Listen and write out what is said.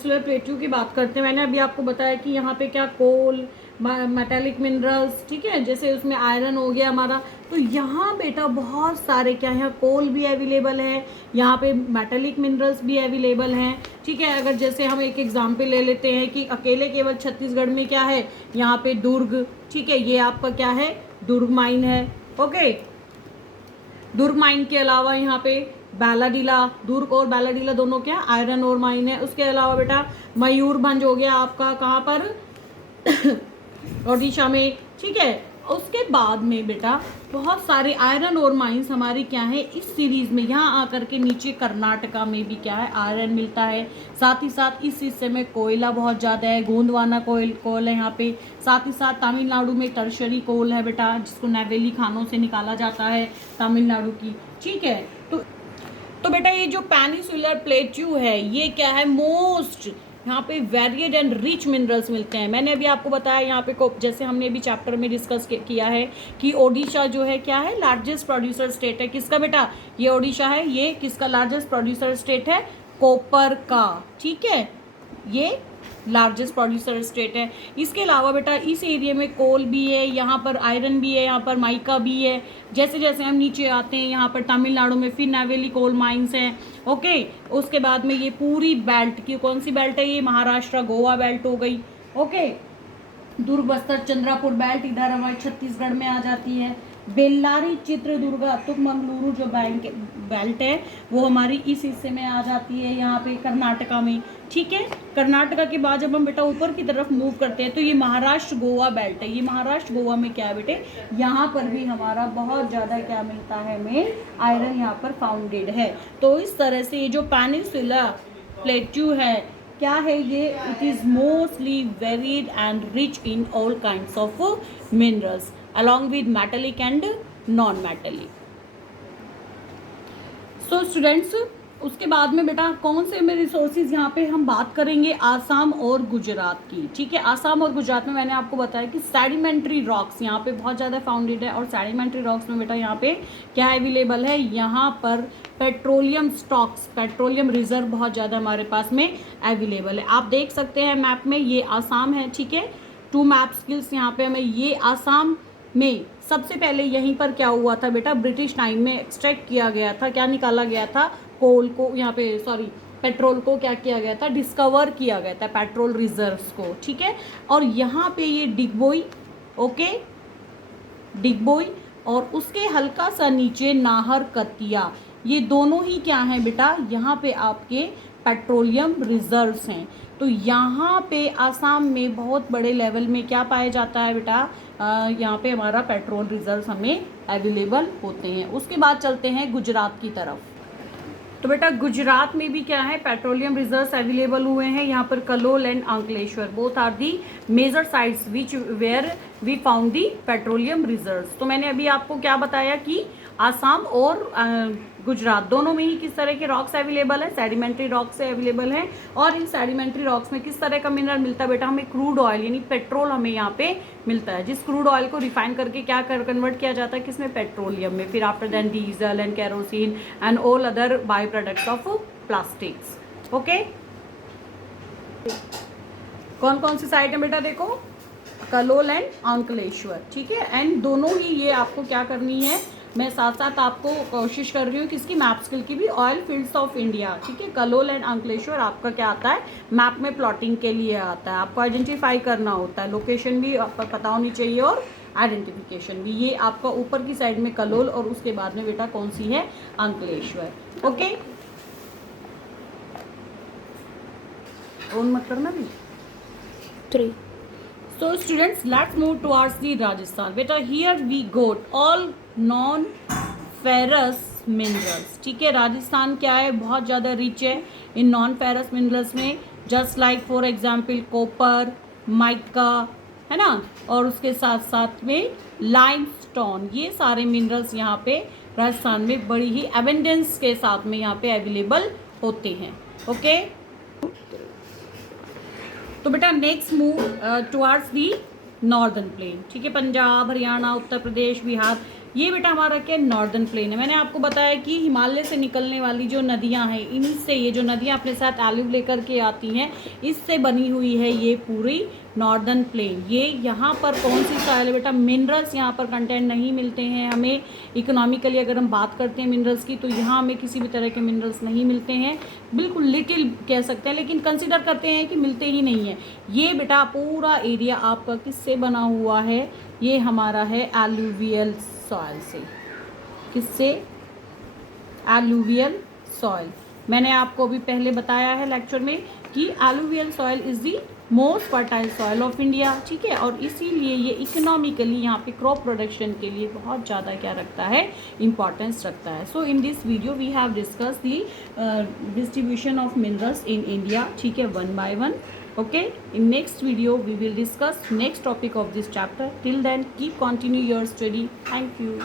Peninsular plateau की बात करते हैं, मैंने अभी आपको बताया कि यहाँ पे क्या कोल, मेटेलिक मिनरल्स, ठीक है, जैसे उसमें आयरन हो गया हमारा, तो यहाँ बेटा बहुत सारे क्या है, कोल भी अवेलेबल है, यहाँ पे मेटेलिक मिनरल्स भी अवेलेबल हैं, ठीक है। अगर जैसे हम एक एग्जाम्पल ले लेते हैं कि अकेले केवल छत्तीसगढ़ में क्या है, यहाँ पे दुर्ग, ठीक है, ये आपका क्या है, दुर्ग माइन है, ओके। दुर्ग माइन के अलावा यहाँ पे बैलाडीला, दुर्ग और बैलाडीला दोनों क्या आयरन और माइन है। उसके अलावा बेटा मयूरभंज हो गया आपका, कहाँ पर ओडिशा में, ठीक है। उसके बाद में बेटा बहुत सारे आयरन और माइंस हमारी क्या है इस सीरीज में, यहाँ आकर के नीचे कर्नाटका में भी क्या है आयरन मिलता है। साथ ही साथ इस हिस्से में कोयला बहुत ज़्यादा है, गोंदवाना कोल है यहाँ पे। साथ ही साथ तमिलनाडु में टर्शरी कोल है बेटा, जिसको नेवेली खानों से निकाला जाता है तमिलनाडु की, ठीक है। तो बेटा ये जो पेनिनसुलर प्लेट्यू है ये क्या है, मोस्ट यहाँ पे वेरिएड एंड रिच मिनरल्स मिलते हैं। मैंने अभी आपको बताया यहाँ पे जैसे हमने अभी चैप्टर में डिस्कस किया है कि ओडिशा जो है क्या है, लार्जेस्ट प्रोड्यूसर स्टेट है। किसका बेटा, ये ओडिशा है, ये किसका लार्जेस्ट प्रोड्यूसर स्टेट है, कॉपर का, ठीक है, ये लार्जेस्ट प्रोड्यूसर स्टेट है। इसके अलावा बेटा इस एरिया में कोल भी है, यहाँ पर आयरन भी है, यहाँ पर माइका भी है। जैसे जैसे हम नीचे आते हैं यहाँ पर तमिलनाडु में फिर नेवेली कोल माइंस हैं, ओके। उसके बाद में ये पूरी बेल्ट की, कौन सी बेल्ट है ये, महाराष्ट्र गोवा बेल्ट हो गई, ओके। दुर्ग बस्तर चंद्रापुर बेल्ट इधर हमारे छत्तीसगढ़ में आ जाती है। बेल्लारी चित्रदुर्गा तुंगमंगलुरु जो बेल्ट है वो हमारी इस हिस्से में आ जाती है, यहाँ पे कर्नाटका में, ठीक है। कर्नाटका के बाद जब हम बेटा ऊपर की तरफ मूव करते हैं तो ये महाराष्ट्र गोवा बेल्ट है। ये महाराष्ट्र गोवा में क्या है बेटे, यहाँ पर भी हमारा बहुत ज़्यादा क्या मिलता है, हमें आयरन यहाँ पर फाउंडेड है। तो इस तरह से ये जो पेनिनसुलर प्लेट्यू है क्या है ये, it is mostly varied and rich in all kinds of minerals along with metallic and non-metallic. So students, उसके बाद में बेटा कौन से में रिसोर्सेज यहाँ पे हम बात करेंगे, आसाम और गुजरात की, ठीक है। आसाम और गुजरात में मैंने आपको बताया कि सेडिमेंट्री रॉक्स यहाँ पे बहुत ज़्यादा फाउंडेड है, और सेडिमेंट्री रॉक्स में बेटा यहाँ पे क्या अवेलेबल है, यहाँ पर पेट्रोलियम स्टॉक्स, पेट्रोलियम रिजर्व बहुत ज़्यादा हमारे पास में अवेलेबल है। आप देख सकते हैं मैप में, ये आसाम है, ठीक है। टू मैप स्किल्स यहाँ पे हमें, ये आसाम में सबसे पहले यहीं पर क्या हुआ था बेटा, ब्रिटिश टाइम में एक्सट्रैक्ट किया गया था, क्या निकाला गया था, कोल को, यहाँ पे सॉरी पेट्रोल को क्या किया गया था, डिस्कवर किया गया था पेट्रोल रिजर्व्स को, ठीक है। और यहाँ पे ये डिगबोई, ओके, डिगबोई, और उसके हल्का सा नीचे नाहर कतिया, ये दोनों ही क्या हैं बेटा, यहाँ पे आपके पेट्रोलियम रिजर्व्स हैं। तो यहाँ पे आसाम में बहुत बड़े लेवल में क्या पाया जाता है बेटा, यहाँ पे हमारा पेट्रोल रिजर्व्स हमें अवेलेबल होते हैं। उसके बाद चलते हैं गुजरात की तरफ। तो बेटा गुजरात में भी क्या है, पेट्रोलियम रिजर्व्स अवेलेबल हुए हैं। यहाँ पर Kalol and Ankleshwar both are the major sites which where we found the petroleum reserves. तो मैंने अभी आपको क्या बताया कि आसाम और गुजरात दोनों में ही किस तरह के रॉक्स अवेलेबल है, सेडिमेंट्री रॉक्स से अवेलेबल हैं। और इन सेडिमेंट्री रॉक्स में किस तरह का मिनरल मिलता है बेटा, हमें क्रूड ऑयल यानी पेट्रोल हमें यहाँ पे मिलता है, जिस क्रूड ऑयल को रिफाइन करके क्या कन्वर्ट किया जाता है किसमें, पेट्रोलियम में। फिर after then diesel and kerosene and all other by products of plastics, okay. कौन कौन सी साइट है बेटा, देखो कलोल एंड अंकलेश्वर, ठीक है। एंड दोनों ही ये आपको क्या करनी है, मैं साथ साथ आपको कोशिश कर रही हूँ कि इसकी मैप स्किल की भी, ऑयल फील्ड्स ऑफ इंडिया, ठीक है। कलोल एंड अंकलेश्वर आपका क्या आता है, मैप में प्लॉटिंग के लिए आता है, आपको आइडेंटिफाई करना होता है, लोकेशन भी आपको पता होनी चाहिए और आइडेंटिफिकेशन भी। ये आपका ऊपर की साइड में कलोल और उसके बाद में बेटा कौन सी है, अंकलेश्वर, ओके। ऑन मत करना भी 3. So students, let's move towards the Rajasthan. Beta here we got all non-ferrous minerals. ठीक है, राजस्थान क्या है, बहुत ज़्यादा रिच है इन नॉन फेरस मिनरल्स में, just like for example copper, mica, है ना, और उसके साथ साथ में लाइमस्टोन। ये सारे मिनरल्स यहाँ पे राजस्थान में बड़ी ही एबेंडेंस के साथ में यहाँ पे अवेलेबल होते हैं, ओके। तो बेटा नेक्स्ट मूव टुवार्ड्स दी नॉर्दर्न प्लेन, ठीक है। पंजाब, हरियाणा, उत्तर प्रदेश, बिहार, ये बेटा हमारा क्या नॉर्दर्न प्लेन है। मैंने आपको बताया कि हिमालय से निकलने वाली जो नदियां हैं, इन्हीं से ये जो नदियां अपने साथ ऑलिव लेकर के आती हैं, इससे बनी हुई है ये पूरी नॉर्दर्न प्लेन। ये यहाँ पर कौन सी सॉइल है बेटा, मिनरल्स यहाँ पर कंटेंट नहीं मिलते हैं हमें। इकोनॉमिकली अगर हम बात करते हैं मिनरल्स की, तो यहाँ हमें किसी भी तरह के मिनरल्स नहीं मिलते हैं, बिल्कुल लिटिल कह सकते हैं, लेकिन कंसिडर करते हैं कि मिलते ही नहीं है। ये बेटा पूरा एरिया आपका किससे बना हुआ है, ये हमारा है एलुवियल सॉइल से। किससे, एलुवियल सॉइल। मैंने आपको अभी पहले बताया है लेक्चर में कि alluvial soil is the most fertile soil of India, ठीक है। और इसीलिए ये इकोनॉमिकली यहाँ पे क्रॉप प्रोडक्शन के लिए बहुत ज़्यादा क्या रखता है, इंपॉर्टेंस रखता है। So in this video we have discuss the distribution of minerals in India, ठीक है, 1 by 1. Okay, in next video we will discuss next topic of this chapter. Till then, keep continue your study. Thank you.